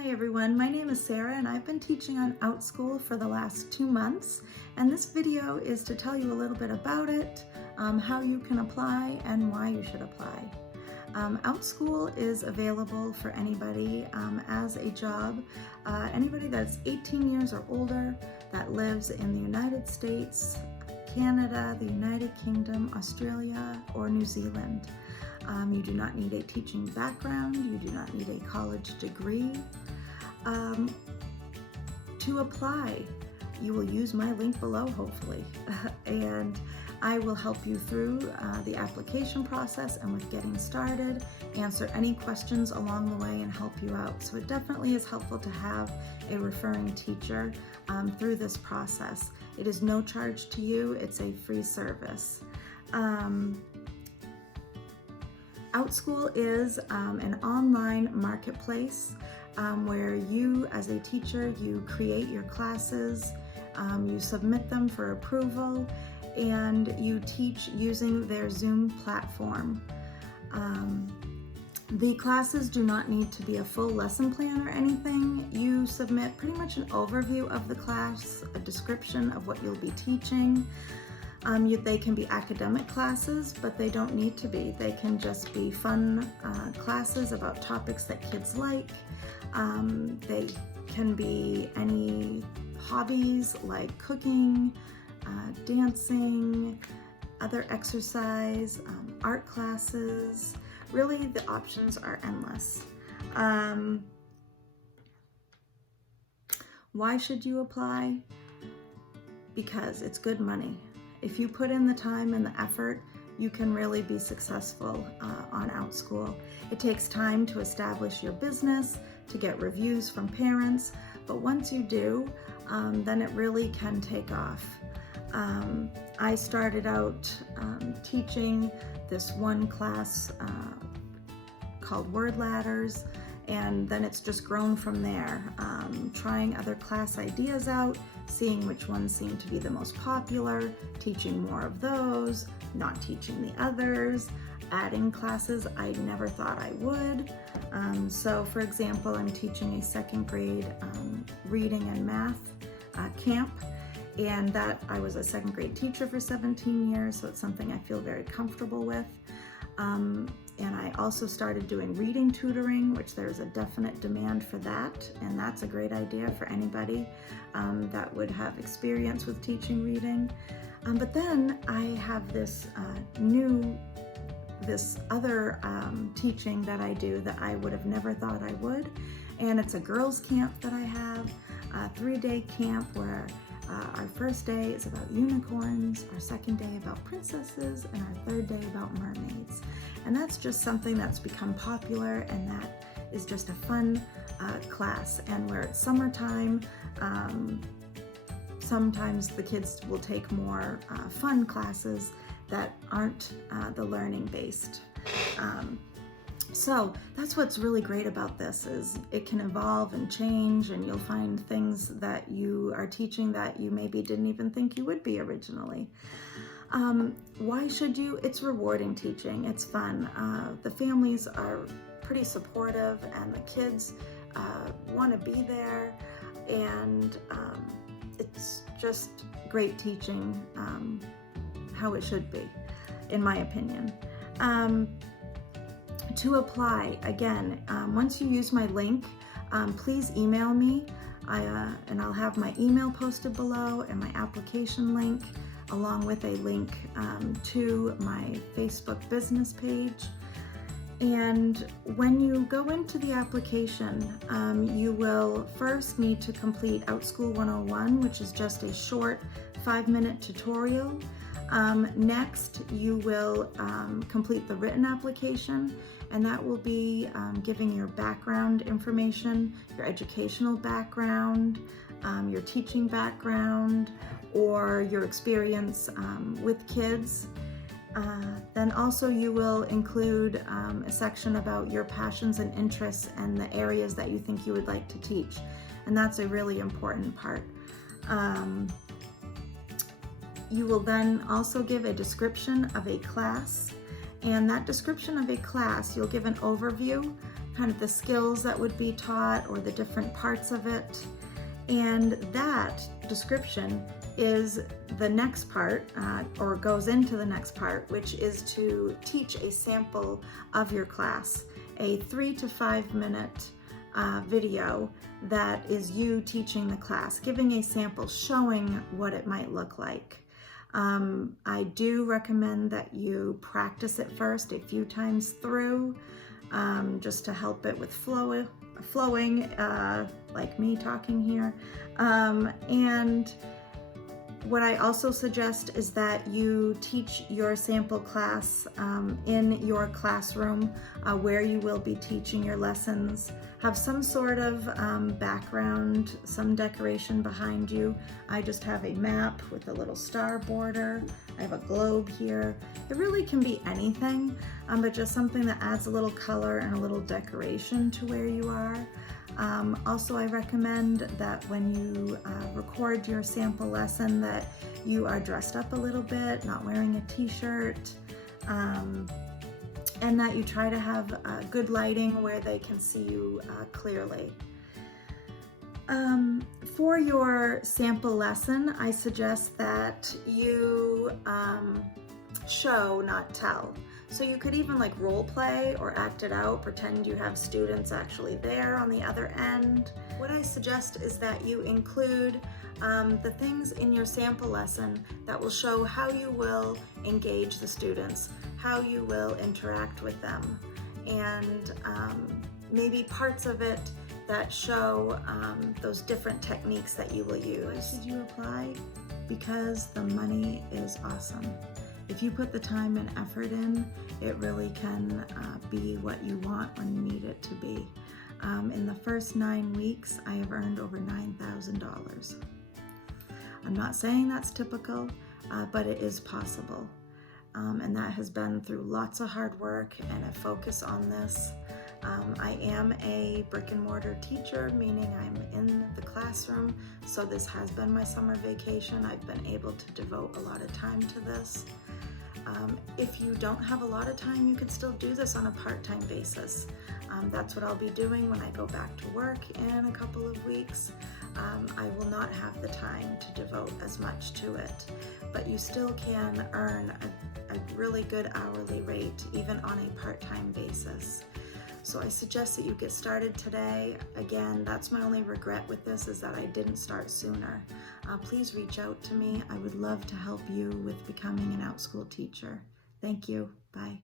Hi everyone, my name is Sarah and I've been teaching on Outschool for the last 2 months, and this video is to tell you a little bit about it, how you can apply and why you should apply. Outschool is available for anybody as a job, anybody that's 18 years or older that lives in the United States, Canada, the United Kingdom, Australia, or New Zealand. You do not need a teaching background, you do not need a college degree. To apply, you will use my link below, hopefully, and I will help you through the application process and with getting started, answer any questions along the way and help you out. So it definitely is helpful to have a referring teacher through this process. It is no charge to you, it's a free service. Outschool is an online marketplace where you, as a teacher, you create your classes, you submit them for approval, and you teach using their Zoom platform. The classes do not need to be a full lesson plan or anything. You submit pretty much an overview of the class, a description of what you'll be teaching. They can be academic classes, but they don't need to be. They can just be fun classes about topics that kids like. They can be any hobbies like cooking, dancing, other exercise, art classes. Really, the options are endless. Why should you apply? Because it's good money. If you put in the time and the effort, you can really be successful on Outschool. It takes time to establish your business, to get reviews from parents, but once you do, then it really can take off. I started out teaching this one class called Word Ladders, and then it's just grown from there, trying other class ideas out, seeing which ones seem to be the most popular, teaching more of those, not teaching the others, adding classes I never thought I would. So for example, I'm teaching a second grade reading and math camp, and that I was a second grade teacher for 17 years, so it's something I feel very comfortable with. And I also started doing reading tutoring, which there's a definite demand for that, and that's a great idea for anybody that would have experience with teaching reading. But then I have this other teaching that I do that I would have never thought I would, and it's a girls' camp that I have, a 3-day camp where our first day is about unicorns, our second day about princesses, and our third day about mermaids. And that's just something that's become popular, and that is just a fun class. And where it's summertime, sometimes the kids will take more fun classes that aren't the learning based. So that's what's really great about this, is it can evolve and change, and you'll find things that you are teaching that you maybe didn't even think you would be originally. Why should you? It's rewarding teaching, it's fun. The families are pretty supportive, and the kids want to be there, and it's just great teaching, how it should be, in my opinion. To apply, again, once you use my link, please email me, and I'll have my email posted below and my application link, along with a link to my Facebook business page. And when you go into the application, you will first need to complete Outschool 101, which is just a short 5-minute tutorial. Next, you will complete the written application, and that will be giving your background information, your educational background, your teaching background, or your experience with kids. Then also you will include a section about your passions and interests and the areas that you think you would like to teach, and that's a really important part. You will then also give a description of a class, and that description of a class, you'll give an overview, kind of the skills that would be taught or the different parts of it. And that description is the next part, or goes into the next part, which is to teach a sample of your class, a 3 to 5 minute video that is you teaching the class, giving a sample, showing what it might look like. I do recommend that you practice it first a few times through, just to help it with flowing, like me talking here. And what I also suggest is that you teach your sample class in your classroom where you will be teaching your lessons. Have some sort of background, some decoration behind you. I just have a map with a little star border. I have a globe here. It really can be anything, but just something that adds a little color and a little decoration to where you are. Also, I recommend that when you record your sample lesson that you are dressed up a little bit, not wearing a t-shirt, and that you try to have good lighting where they can see you clearly. For your sample lesson, I suggest that you show, not tell. So you could even like role play or act it out, pretend you have students actually there on the other end. What I suggest is that you include the things in your sample lesson that will show how you will engage the students, how you will interact with them, and maybe parts of it that show those different techniques that you will use. Why should you apply? Because the money is awesome. If you put the time and effort in, it really can be what you want when you need it to be. In the first 9 weeks, I have earned over $9,000. I'm not saying that's typical, but it is possible. And that has been through lots of hard work and a focus on this. I am a brick and mortar teacher, meaning I'm in the classroom, so this has been my summer vacation. I've been able to devote a lot of time to this. If you don't have a lot of time, you could still do this on a part-time basis. That's what I'll be doing when I go back to work in a couple of weeks. I will not have the time to devote as much to it, but you still can earn a really good hourly rate, even on a part-time basis. So I suggest that you get started today. Again, that's my only regret with this, is that I didn't start sooner. Please reach out to me. I would love to help you with becoming an Outschool teacher. Thank you. Bye.